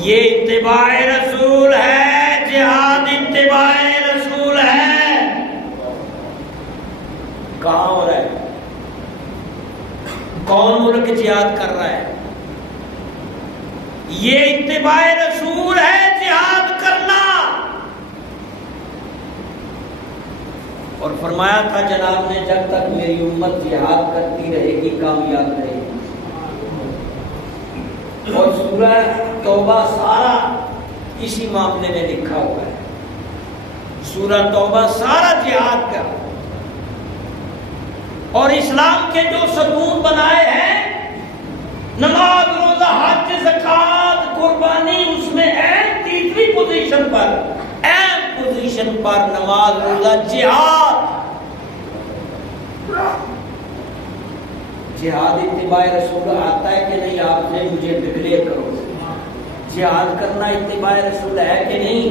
یہ اتباع رسول ہے، جہاد اتباع رسول ہے۔ کہاں ہو رہا ہے؟ کون ملک جہاد کر رہا ہے؟ یہ اتباع رسول ہے، جہاد کرنا۔ اور فرمایا تھا جناب نے جب تک میری امت جہاد کرتی رہے گی کامیاب رہے گی۔ اور سورہ توبہ سارا اسی معاملے میں لکھا ہوا ہے۔ سورہ توبہ سارا جہاد کا، اور اسلام کے جو ستون بنائے ہیں، نماز، روزہ، حج، زکوٰۃ، قربانی، اس میں اہم تیسری پوزیشن پر، اہم پوزیشن پر نماز، روزہ، جہاد۔ جہاد اتباع رسول آتا ہے کہ نہیں؟ آپ نے مجھے ڈکلیئر کرو، جہاد کرنا اتباع رسول ہے کہ نہیں؟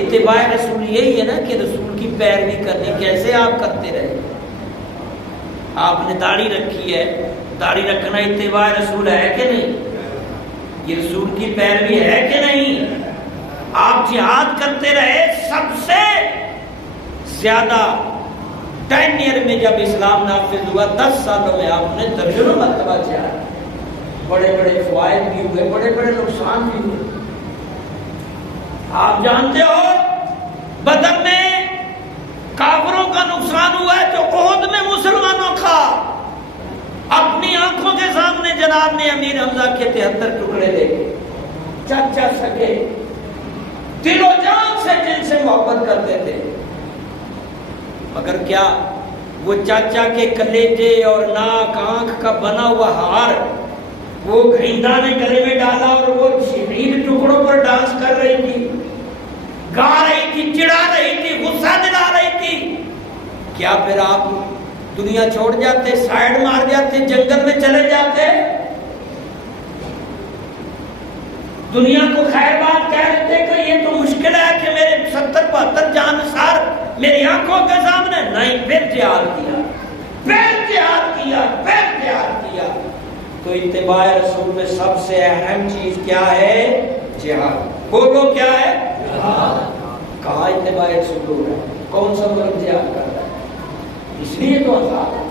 اتباع رسول یہی ہے نا کہ رسول کی پیروی کرنی۔ کیسے آپ کرتے رہے؟ آپ نے داڑھی رکھی ہے، داڑھی رکھنا اتباع رسول ہے کہ نہیں؟ یہ رسول کی پیروی ہے کہ نہیں؟ آپ جہاد کرتے رہے، سب سے زیادہ 10 ایئر میں جب اسلام نافذ ہوا، 10 سالوں میں آپ نے درجنوں مرتبہ جہاد، بڑے بڑے فوائد بھی ہوئے، بڑے بڑے نقصان بھی ہوئے۔ آپ جانتے ہو بدر میں کافروں کا نقصان ہوا ہے جو احد میں مسلمانوں کا۔ اپنی آنکھوں کے سامنے جناب نے امیر حمزہ کے 73 ٹکڑے دیکھے، چچا سکے، دل و جان سے جن سے محبت کرتے تھے، مگر کیا وہ چاچا کے کلیجے اور ناک آنکھ کا بنا ہوا ہار وہ گھیندا نے گلے میں ڈالا اور وہ شہید ٹکڑوں پر ڈانس کر رہی تھی، گا رہی تھی، چڑھا رہی تھی، غصہ دلا رہی تھی۔ کیا پھر آپ دنیا چھوڑ جاتے، سائیڈ مار جاتے، جنگل میں چلے جاتے، دنیا کو خیر بات کہہ دیتے کہ یہ تو مشکل ہے کہ میرے 70-72 جانثار میری آنکھوں کے سامنے؟ نہیں، پھر جہاد کیا، پھر جہاد کیا، پھر جہاد کیا۔ تو اتباع رسول میں سب سے اہم چیز کیا ہے؟ جہاد۔ بولو کیا ہے؟ جہاد۔ کہاں اتباع رسول ہو رہا ہے؟ کون سا ملک جہاد کر رہا ہے؟ اس لیے تو آزاد ہے۔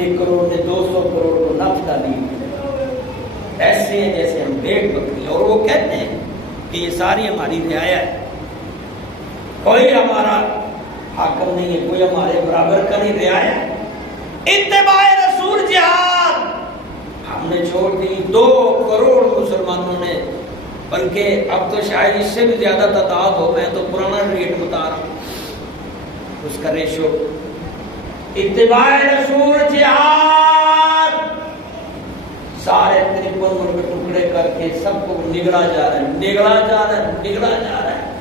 1 کروڑ نے 200 کروڑ کو نفع ڈالی، ایسے ہیں جیسے ہم بھیڑ بکری، اور وہ کہتے ہیں کہ یہ ساری ہماری رعایا ہے، کوئی ہمارا حاکم نہیں ہے، کوئی ہمارے برابر کا نہیں، رعایا ہے۔ اتباع رسول جہاد ہم نے چھوڑ دی۔ 2 کروڑ مسلمانوں نے، بلکہ اب تو شاید اس سے بھی زیادہ تعداد ہو، میں تو پرانا ریٹ بتا رہا ہوں اس کا ریشو۔ اتباع رسول جہاد سارے 53 ملک ٹکڑے کر کے سب کو نگلا جا رہا ہے، نگلا جا رہا ہے، نگلا جا رہا ہے۔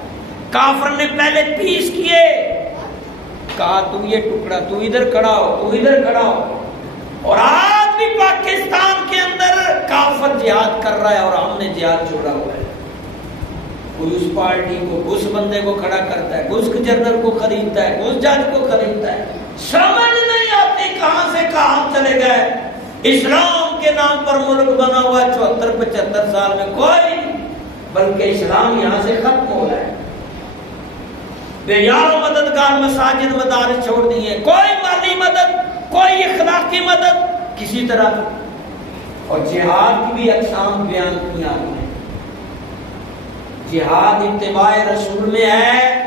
کافر نے پہلے 30 کیے، کہا تو یہ ٹکڑا، تو ادھر کھڑا ہو، تو ادھر کھڑا ہو۔ اور آج بھی پاکستان کے اندر کافر جہاد کر رہا ہے اور ہم نے جہاد چھوڑا ہوا ہے۔ کوئی اس پارٹی کو، اس بندے کو کھڑا کرتا ہے، اس جنرل کو خریدتا ہے، اس جج کو خریدتا ہے، سمجھ نہیں آتی کہاں سے کہاں چلے گئے۔ اسلام کے نام پر ملک بنا ہوا 74-75 سال میں کوئی نہیں، بلکہ اسلام یہاں سے ختم ہو رہا ہے۔ بے یار و مددگار مساجد مدارس چھوڑ دیے، کوئی مالی مدد، کوئی اخلاقی مدد کسی طرح۔ اور جہاد کی بھی اقسام بیان کیا ہیں۔ جہاد اتباع رسول میں ہے۔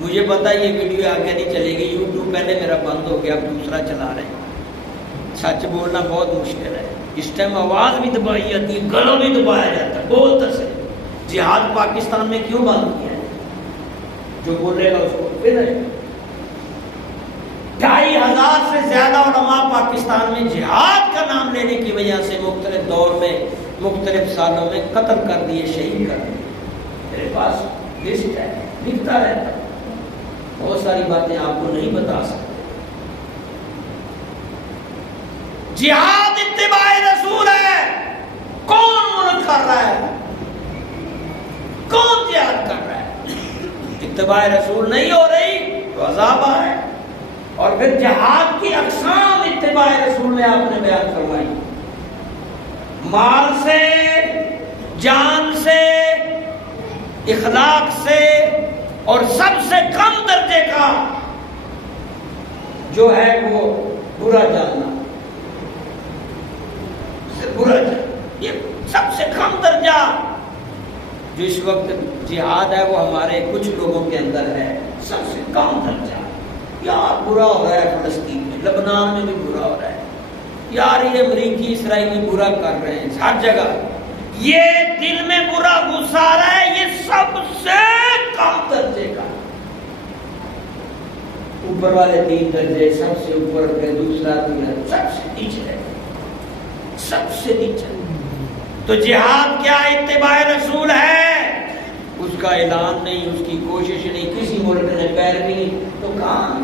مجھے پتا یہ ویڈیو آگے نہیں چلے گی، یوٹیوب پہلے میرا بند ہو گیا، اب دوسرا چلا رہے ہیں۔ سچ بولنا بہت مشکل ہے، اس ٹائم آواز بھی دبائی جاتی ہے، گلوں بھی دبایا جاتا ہے، بولتا سے۔ جہاد پاکستان میں کیوں بند کیا ہے؟ جو بولے گا اس کو پھر 2500 سے زیادہ علماء پاکستان میں جہاد کا نام لینے کی وجہ سے مختلف دور میں، مختلف سالوں میں قتل کر دیے، شہید کر دیے۔ میرے پاس لسٹ ہے، لکھتا رہتا ہے، بہت ساری باتیں آپ کو نہیں بتا سکتے۔ جہاد اتباع رسول ہے۔ کون ملک کر رہا ہے؟ کون جہاد کر رہا ہے؟ اتباع رسول نہیں ہو رہی تو عذاب آ ہے۔ اور پھر جہاد کی اقسام اتباع رسول میں آپ نے بیان کروائی۔ مال سے اخلاق سے اور سب سے کم درجے کا جو ہے وہ برا جاننا، برا جاننا، یہ سب سے کم درجہ جو اس وقت جہاد ہے وہ ہمارے کچھ لوگوں کے اندر ہے، سب سے کم درجہ۔ یار برا ہو رہا ہے فلسطین میں، لبنان میں بھی برا ہو رہا ہے، یار یہ امریکی اسرائیلی برا کر رہے ہیں ہر جگہ، یہ دل میں برا غصہ آ رہا ہے، یہ سب سے کم درجے کا۔ اوپر والے 3 درجے سب سے اوپر ہے، دوسرا سب سے نیچے ہے، سب سے نیچے۔ تو جہاد کیا اتباع رسول ہے؟ اس کا اعلان نہیں، اس کی کوشش نہیں، کسی ملک نے پیروی نہیں، تو کہاں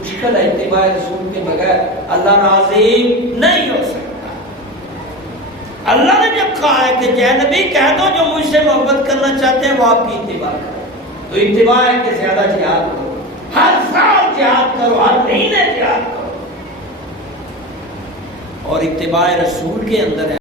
مشکل ہے۔ اتباع رسول کے بغیر اللہ راضی نہیں ہو سکتا۔ اللہ نے جب کہا ہے کہ جے نبی کہہ دو جو مجھ سے محبت کرنا چاہتے ہیں وہ آپ کی اتباع کریں، تو اتباع ہے کہ زیادہ جہاد کرو، ہر سال جہاد کرو، ہر مہینے جہاد کرو، اور اتباع رسول کے اندر ہے